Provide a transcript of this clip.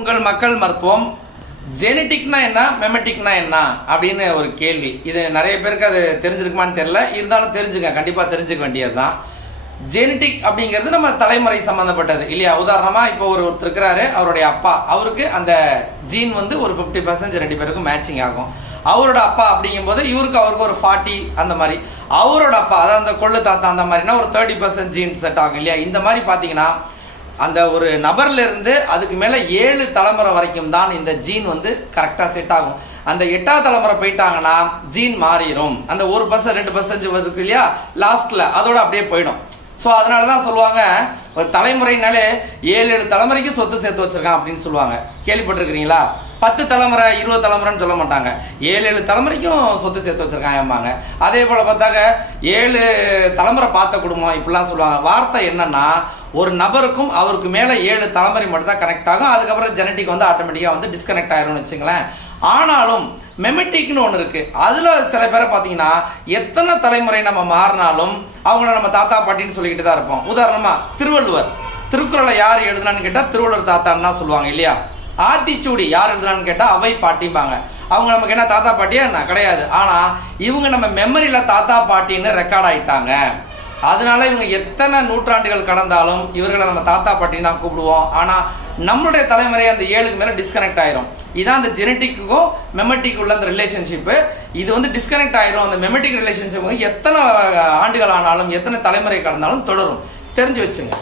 உங்கள் மக்கள் மருத்துவம் ஜெனட்டிக்னா என்ன மெமெட்டிக்னா என்ன அப்படின்னு ஒரு கேள்வி. இது நிறைய பேருக்கு அது தெரிஞ்சிருக்குமான்னு தெரியல. இருந்தாலும் தெரிஞ்சுங்க கண்டிப்பா தெரிஞ்சுக்க வேண்டியதுதான். ஜெனட்டிக் அப்படிங்கிறது நம்ம தலைமுறை சம்பந்தப்பட்டது இல்லையா? உதாரணமா இப்போ ஒரு ஒருத்தர் இருக்கிறாரு அவருடைய அப்பா. அவருக்கு அந்த ஜீன் வந்து ஒரு 50% பர்சன்ட் ரெண்டு பேருக்கும் மேட்சிங் ஆகும். அவரோட அப்பா அப்படிங்கும்போது இவருக்கு அவருக்கு ஒரு ஃபார்ட்டி அந்த மாதிரி. அவரோட அப்பா அதாவது அந்த கொள்ளு தாத்தா அந்த மாதிரினா ஒரு தேர்ட்டி பர்சன்ட் ஜீன் செட் ஆகும் இல்லையா? இந்த மாதிரி பாத்தீங்கன்னா அந்த ஒரு நபர்ல இருந்து அதுக்கு மேல ஏழு தலைமுறை வரைக்கும் தான் இந்த ஜீன் வந்து கரெக்டா செட் ஆகும். அந்த எட்டாவது தலைமுறை போயிட்டாங்கன்னா ஜீன் மாறிடும் அந்த ஒரு பர்சன்ட் ரெண்டு பர்சன்ட் இருக்கு இல்லையா? லாஸ்ட்ல அதோட அப்படியே போயிடும். ஸோ அதனால தான் சொல்லுவாங்க ஒரு தலைமுறைனாலே ஏழு ஏழு தலைமுறைக்கு சொத்து சேர்த்து வச்சிருக்கான் அப்படின்னு சொல்லுவாங்க. கேள்விப்பட்டிருக்கிறீங்களா? பத்து தலைமுறை இருபது தலைமுறைன்னு சொல்ல மாட்டாங்க. ஏழு ஏழு தலைமுறைக்கும் சொத்து சேர்த்து வச்சிருக்காங்க அதே போல பார்த்தாக்க ஏழு தலைமுறை பார்த்த குடும்பம் இப்படிலாம் சொல்லுவாங்க. வார்த்தை என்னன்னா ஒரு நபருக்கும் அவருக்கு மேல ஏழு தலைமுறை மட்டும் தான் கனெக்ட் ஆகும். அதுக்கப்புறம் ஜெனட்டிக் வந்து ஆட்டோமேட்டிக்கா வந்து டிஸ்கனெக்ட் ஆயிரும்னு வச்சுங்களேன் ஆனாலும் மெமெட்டிக்னு ஒன்று இருக்கு. அதுல சில பேரை பார்த்தீங்கன்னா எத்தனை தலைமுறை நம்ம மாறினாலும் அவங்கள நம்ம தாத்தா பாட்டின்னு சொல்லிக்கிட்டு தான் இருப்போம். உதாரணமா திருவள்ளுவர் திருக்குறளை யார் எழுதுனான்னு கேட்டா திருவள்ளுவர் தாத்தான்னு தான் சொல்லுவாங்க இல்லையா? ஆத்திச்சூடி யார் எழுதுனான்னு கேட்டா அவை பாட்டிம்பாங்க. அவங்க நமக்கு என்ன தாத்தா பாட்டியா என்ன? கிடையாது. ஆனா இவங்க நம்ம மெமரியில தாத்தா பாட்டின்னு ரெக்கார்ட் ஆயிட்டாங்க. அதனால இவங்க எத்தனை நூற்றாண்டுகள் கடந்தாலும் இவர்களை நம்ம தாத்தா பாட்டின்னு தான் கூப்பிடுவோம். ஆனா நம்மளுடைய தலைமுறை அந்த ஏழுக்கு மேல டிஸ்கனெக்ட் ஆயிரும். இதான் அந்த ஜெனட்டிக்கும் மெமெட்டிக்கு உள்ள அந்த ரிலேஷன்ஷிப் இது வந்து டிஸ்கனெக்ட் ஆயிரும். அந்த மெமட்டிக் ரிலேஷன்ஷிப் எத்தனை ஆண்டுகள் ஆனாலும் எத்தனை தலைமுறை கடந்தாலும் தொடரும். தெரிஞ்சு வச்சுங்க.